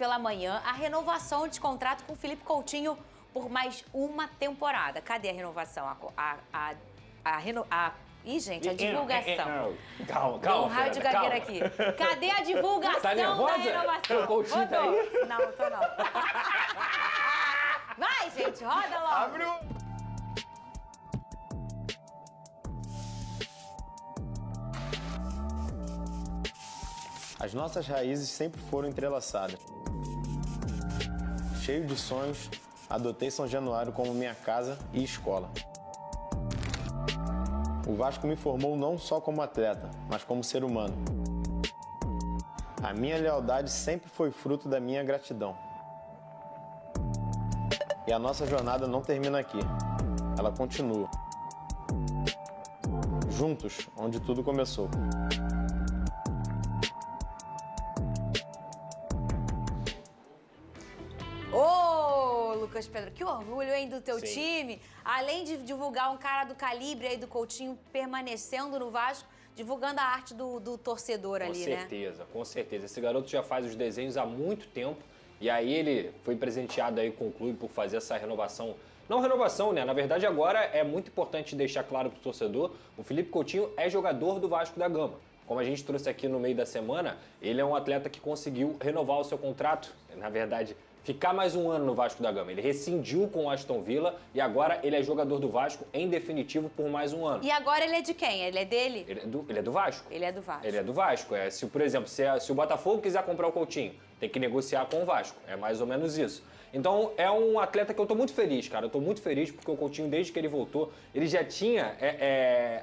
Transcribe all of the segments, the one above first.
pela manhã a renovação de contrato com o Felipe Coutinho por mais uma temporada. Cadê a renovação? Ih, gente, a divulgação. Calma, Deu um raio de gagueira aqui. Cadê a divulgação tá nervosa? da renovação? O Coutinho tá aí? Não, tô não. Vai, gente, roda logo. Abre o... As nossas raízes sempre foram entrelaçadas. Cheio de sonhos, adotei São Januário como minha casa e escola. O Vasco me formou não só como atleta, mas como ser humano. A minha lealdade sempre foi fruto da minha gratidão. E a nossa jornada não termina aqui. Ela continua. Juntos, onde tudo começou. Ô, Lucas Pedro, que orgulho, hein, do teu Sim. time. Além de divulgar um cara do calibre aí do Coutinho permanecendo no Vasco, divulgando a arte do torcedor ali, né? Com certeza. Esse garoto já faz os desenhos há muito tempo e aí ele foi presenteado aí com o clube por fazer essa renovação. Não renovação, né? Na verdade, agora é muito importante deixar claro pro torcedor, o Felipe Coutinho é jogador do Vasco da Gama. Como a gente trouxe aqui no meio da semana, ele é um atleta que conseguiu renovar o seu contrato, na verdade, ficar mais um ano no Vasco da Gama. Ele rescindiu com o Aston Villa e agora ele é jogador do Vasco em definitivo por mais um ano. E agora ele é de quem? Ele é dele? Ele é do Vasco. Ele é do Vasco. Ele é do Vasco. Se, por exemplo, se o Botafogo quiser comprar o Coutinho, tem que negociar com o Vasco. É mais ou menos isso. Então, é um atleta que eu tô muito feliz, cara. Eu tô muito feliz porque o Coutinho, desde que ele voltou, ele já tinha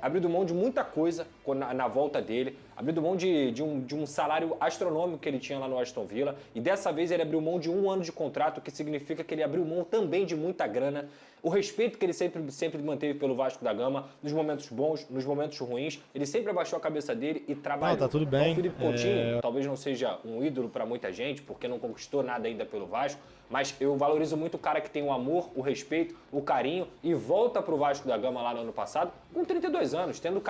abrido mão de muita coisa na volta dele, abrido mão de um salário astronômico que ele tinha lá no Aston Villa, e dessa vez ele abriu mão de 1 ano de contrato, o que significa que ele abriu mão também de muita grana. O respeito que ele sempre manteve pelo Vasco da Gama, nos momentos bons, nos momentos ruins, ele sempre abaixou a cabeça dele e trabalhou. Não, tá tudo bem. Então, o Felipe Coutinho talvez não seja um ídolo para muita gente, porque não conquistou nada ainda pelo Vasco, mas eu valorizo muito o cara que tem o amor, o respeito, o carinho e volta pro Vasco da Gama lá no ano passado com 32 anos, tendo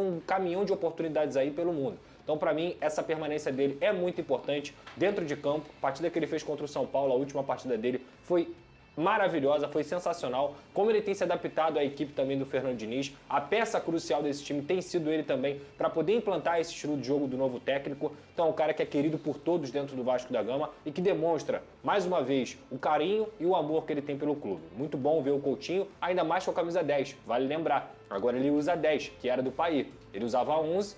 um caminhão de oportunidades aí pelo mundo. Então, para mim, essa permanência dele é muito importante dentro de campo. A partida que ele fez contra o São Paulo, a última partida dele, foi maravilhosa, foi sensacional. Como ele tem se adaptado à equipe também do Fernando Diniz, a peça crucial desse time tem sido ele também para poder implantar esse estilo de jogo do novo técnico. Então é um cara que é querido por todos dentro do Vasco da Gama e que demonstra, mais uma vez, o carinho e o amor que ele tem pelo clube. Muito bom ver o Coutinho, ainda mais com a camisa 10, vale lembrar. Agora ele usa 10, que era do Paí. Ele usava 11,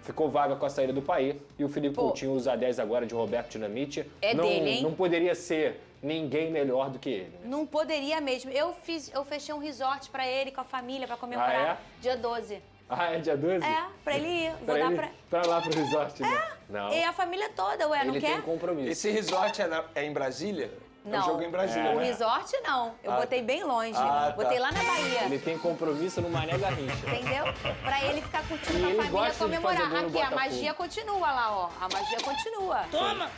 ficou vaga com a saída do Paí e o Felipe Coutinho usa 10 agora de Roberto Dinamite. É dele, hein? Não poderia ser ninguém melhor do que ele. Né? Não poderia mesmo. Eu fechei um resort pra ele, com a família, pra comemorar dia 12. Ah, é dia 12? É, pra ele ir. Vou pra dar ele, pra lá pro resort, né? Não. E a família toda, ué, não Ele quer? tem compromisso. Esse resort é em Brasília? Não. É um jogo em Brasília, O né? resort não. Eu botei bem longe. Botei lá na Bahia. Ele tem compromisso no Mané Garrincha. Entendeu? Pra ele ficar curtindo E com a ele família, gosta de comemorar. fazer gol no Aqui, a Botafogo. magia continua lá, ó. A magia continua. Toma!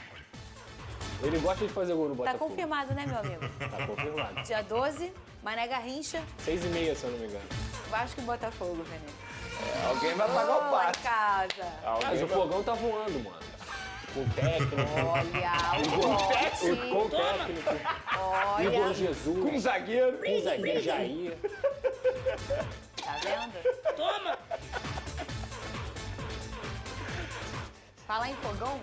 Ele gosta de fazer gol no Tá Botafogo. confirmado, né, meu amigo? Tá confirmado. Dia 12, Mané Garrincha, 6h30, se eu não me engano. Vasco e Botafogo, Veneno. Alguém vai pagar o Boa passe. casa. Mas o fogão tá voando, mano. Com o técnico. Olha, o Com o corte. técnico. Olha, Igor Jesus. Com zagueiro. Com o zagueiro Jair. tá vendo? Toma! Fala em fogão,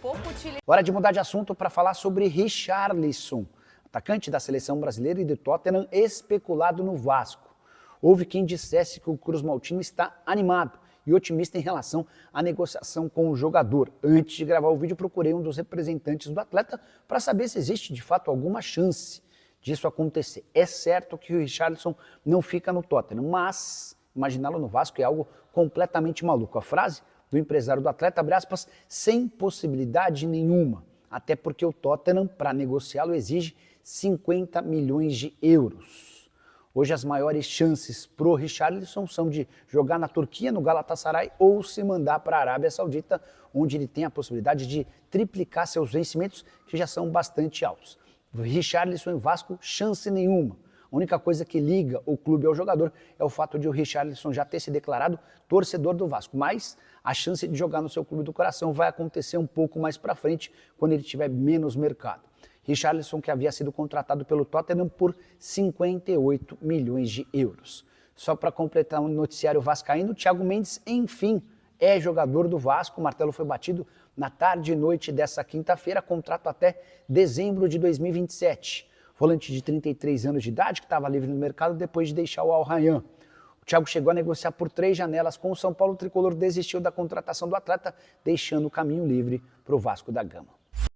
pouco utilizado. Hora de mudar de assunto para falar sobre Richarlison, atacante da seleção brasileira e do Tottenham, especulado no Vasco. Houve quem dissesse que o Cruz Maltino está animado e otimista em relação à negociação com o jogador. Antes de gravar o vídeo, procurei um dos representantes do atleta para saber se existe de fato alguma chance disso acontecer. É certo que o Richarlison não fica no Tottenham, mas imaginá-lo no Vasco é algo completamente maluco. A frase do empresário do atleta, abre aspas, sem possibilidade nenhuma, até porque o Tottenham, para negociá-lo, exige 50 milhões de euros. Hoje as maiores chances pro Richarlison são de jogar na Turquia, no Galatasaray, ou se mandar para a Arábia Saudita, onde ele tem a possibilidade de triplicar seus vencimentos, que já são bastante altos. Richarlison em Vasco, chance nenhuma. A única coisa que liga o clube ao jogador é o fato de o Richarlison já ter se declarado torcedor do Vasco, mas a chance de jogar no seu clube do coração vai acontecer um pouco mais para frente, quando ele tiver menos mercado. Richarlison, que havia sido contratado pelo Tottenham por 58 milhões de euros. Só para completar o noticiário vascaíno, Thiago Mendes, enfim, é jogador do Vasco. O martelo foi batido na tarde e noite dessa quinta-feira, contrato até dezembro de 2027. Volante de 33 anos de idade, que estava livre no mercado depois de deixar o Al Rayyan. O Thiago chegou a negociar por 3 janelas com o São Paulo. O tricolor desistiu da contratação do atleta, deixando o caminho livre para o Vasco da Gama.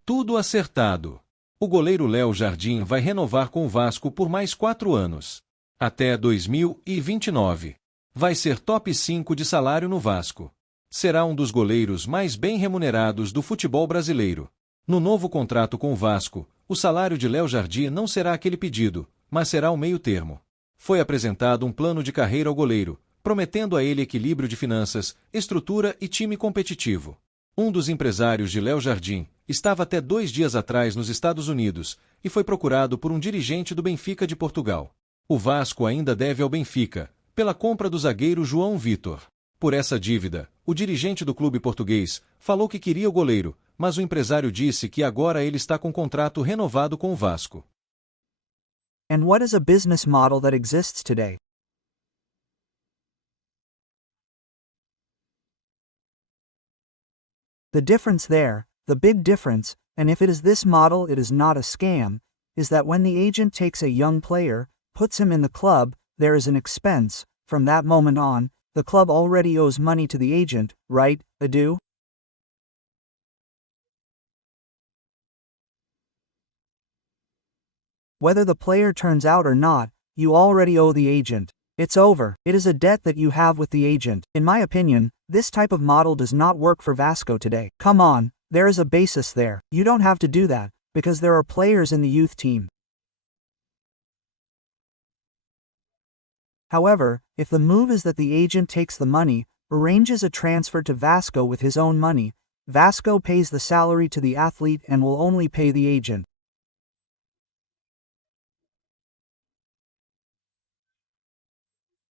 Tudo acertado. O goleiro Léo Jardim vai renovar com o Vasco por mais 4 anos. Até 2029. Vai ser top 5 de salário no Vasco. Será um dos goleiros mais bem remunerados do futebol brasileiro. No novo contrato com o Vasco, o salário de Léo Jardim não será aquele pedido, mas será o meio termo. Foi apresentado um plano de carreira ao goleiro, prometendo a ele equilíbrio de finanças, estrutura e time competitivo. Um dos empresários de Léo Jardim estava até 2 dias atrás nos Estados Unidos e foi procurado por um dirigente do Benfica de Portugal. O Vasco ainda deve ao Benfica, pela compra do zagueiro João Vitor. Por essa dívida, o dirigente do clube português falou que queria o goleiro, mas o empresário disse que agora ele está com contrato renovado com o Vasco. And what is a business model that exists today? The difference there, the big difference, and if it is this model it is not a scam, is that when the agent takes a young player, puts him in the club, there is an expense. From that moment on, the club already owes money to the agent, right, Adu? Whether the player turns out or not, you already owe the agent. It's over. It is a debt that you have with the agent. In my opinion, this type of model does not work for Vasco today. Come on, there is a basis there. You don't have to do that, because there are players in the youth team. However, if the move is that the agent takes the money, arranges a transfer to Vasco with his own money, Vasco pays the salary to the athlete and will only pay the agent.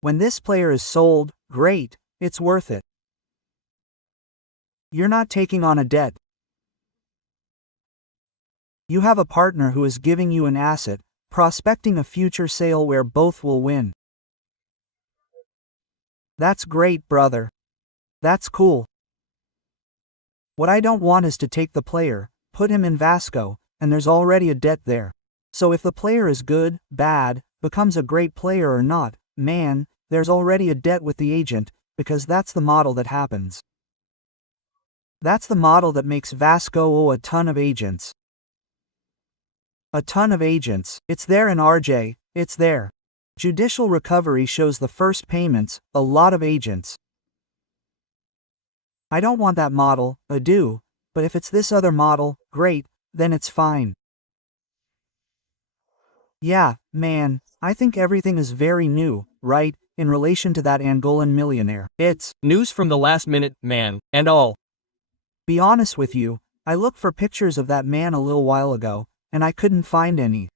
When this player is sold, great, it's worth it. You're not taking on a debt. You have a partner who is giving you an asset, prospecting a future sale where both will win. That's great, brother. That's cool. What I don't want is to take the player, put him in Vasco, and there's already a debt there. So if the player is good, bad, becomes a great player or not, man, there's already a debt with the agent, because that's the model that happens. That's the model that makes Vasco owe a ton of agents. A ton of agents. It's there in RJ, it's there. Judicial recovery shows the first payments, a lot of agents. I don't want that model, Adu, but if it's this other model, great, then it's fine. Yeah, man, I think everything is very new, right, in relation to that Angolan millionaire. It's news from the last minute, man, and all. Be honest with you, I looked for pictures of that man a little while ago, and I couldn't find any.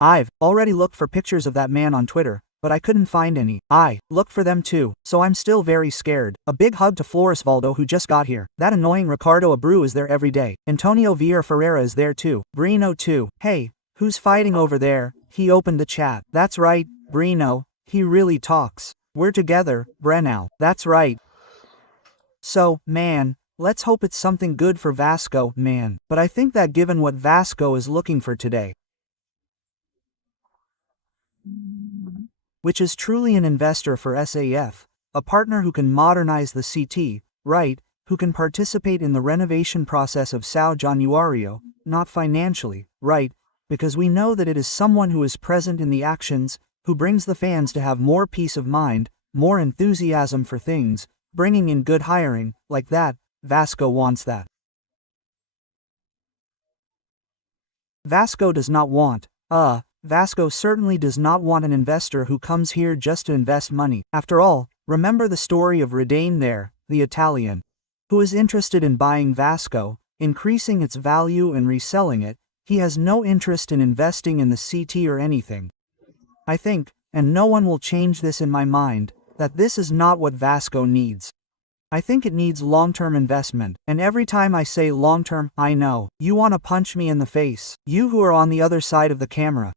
I've already looked for pictures of that man on Twitter, but I couldn't find any. I looked for them too, so I'm still very scared. A big hug to Floresvaldo who just got here. That annoying Ricardo Abreu is there every day. Antonio Vieira Ferreira is there too. Brino too. Hey, who's fighting over there? He opened the chat. That's right, Brino, he really talks. We're together, Brenow. That's right. So, man, let's hope it's something good for Vasco, man. But I think that given what Vasco is looking for today, which is truly an investor for SAF, a partner who can modernize the CT, right, who can participate in the renovation process of São Januario, not financially, right, because we know that it is someone who is present in the actions, who brings the fans to have more peace of mind, more enthusiasm for things, bringing in good hiring, like that, Vasco wants that. Vasco does not want, Vasco certainly does not want an investor who comes here just to invest money. After all, remember the story of Redane there, the Italian, who is interested in buying Vasco, increasing its value and reselling it. He has no interest in investing in the CT or anything. I think, and no one will change this in my mind, that this is not what Vasco needs. I think it needs long-term investment, and every time I say long-term, I know, you want to punch me in the face, you who are on the other side of the camera.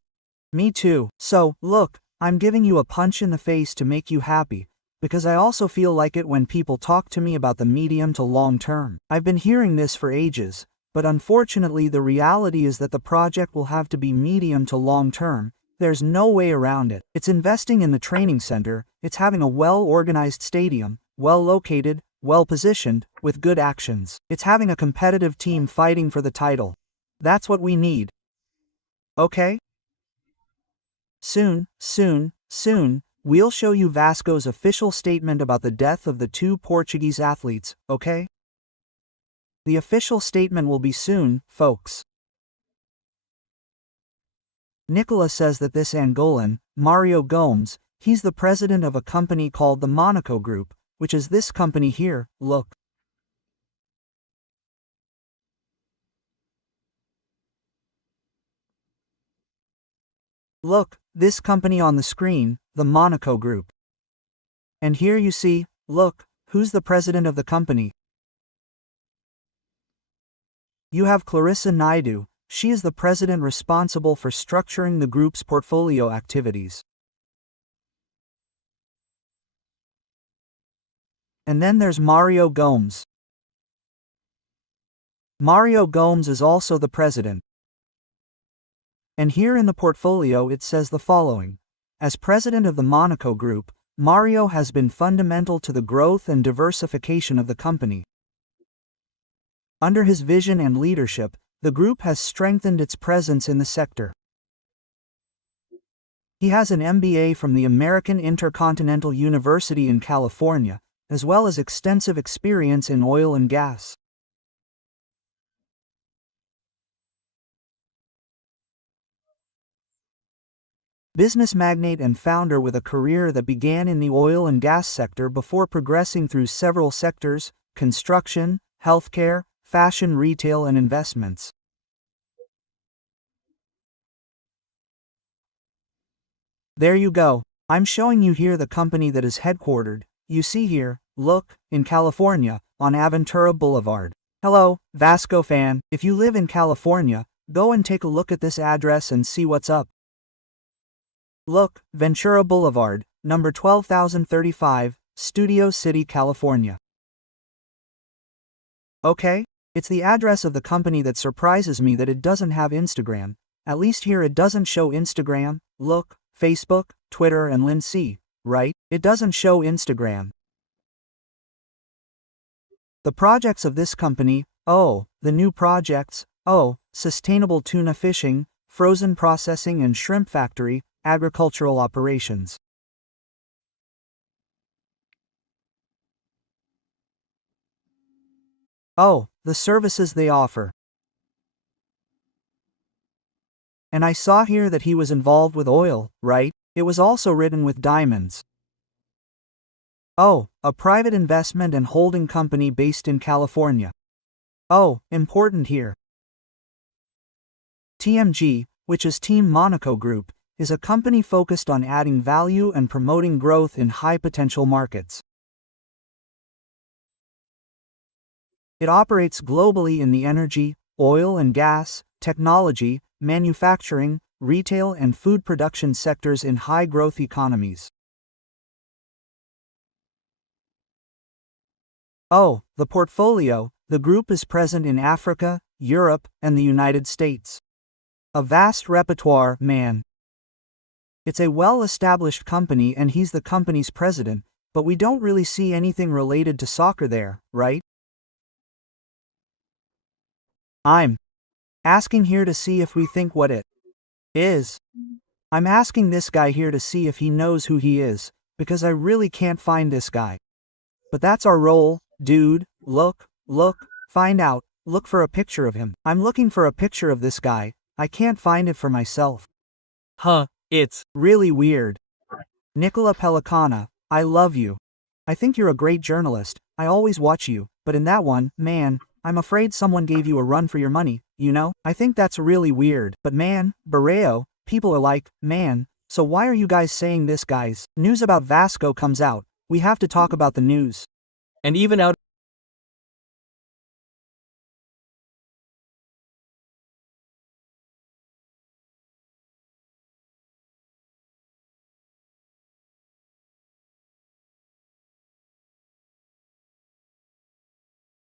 Me too. So, look, I'm giving you a punch in the face to make you happy, because I also feel like it when people talk to me about the medium to long term. I've been hearing this for ages, but unfortunately the reality is that the project will have to be medium to long term. There's no way around it. It's investing in the training center, it's having a well-organized stadium, well-located, well-positioned, with good actions. It's having a competitive team fighting for the title. That's what we need. Okay? Soon, we'll show you Vasco's official statement about the death of the 2 Portuguese athletes, okay? The official statement will be soon, folks. Nicola says that this Angolan, Mario Gomes, he's the president of a company called the Monaco Group, which is this company here, look. Look, this company on the screen, the Monaco Group. And here you see, look, who's the president of the company. You have Clarissa Naidu, she is the president responsible for structuring the group's portfolio activities. And then there's Mario Gomes. Mario Gomes is also the president. And here in the portfolio it says the following. As president of the Monaco Group, Mario has been fundamental to the growth and diversification of the company. Under his vision and leadership, the group has strengthened its presence in the sector. He has an MBA from the American Intercontinental University in California, as well as extensive experience in oil and gas. Business magnate and founder with a career that began in the oil and gas sector before progressing through several sectors: construction, healthcare, fashion, retail, and investments. There you go. I'm showing you here the company that is headquartered, you see here, look, in California, on Aventura Boulevard. Hello, Vasco fan, if you live in California, go and take a look at this address and see what's up. Look, Ventura Boulevard, number 12035, Studio City, California. Okay, it's the address of the company that surprises me that it doesn't have Instagram. At least here it doesn't show Instagram, look, Facebook, Twitter and NESSE, right? It doesn't show Instagram. The projects of this company, oh, the new projects, oh, sustainable tuna fishing, frozen processing and shrimp factory, agricultural operations. Oh, the services they offer. And I saw here that he was involved with oil, right? It was also written with diamonds. Oh, a private investment and holding company based in California. Oh, important here. TMG, which is Team Monaco Group, is a company focused on adding value and promoting growth in high-potential markets. It operates globally in the energy, oil and gas, technology, manufacturing, retail and food production sectors in high-growth economies. Oh, the portfolio, the group is present in Africa, Europe, and the United States. A vast repertoire, man. It's a well-established company and he's the company's president, but we don't really see anything related to soccer there, right? I'm asking here to see if we think what it is. I'm asking this guy here to see if he knows who he is, because I really can't find this guy. But that's our role, dude. Look, find out, look for a picture of him. I'm looking for a picture of this guy, I can't find it for myself. Huh, it's really weird. Nicola Pelicana, I love you. I think you're a great journalist, I always watch you, but in that one, man, I'm afraid someone gave you a run for your money, you know? I think that's really weird, but man, Barreo, people are like, man, So why are you guys saying this, guys? News about Vasco comes out. We have to talk about the news. And even out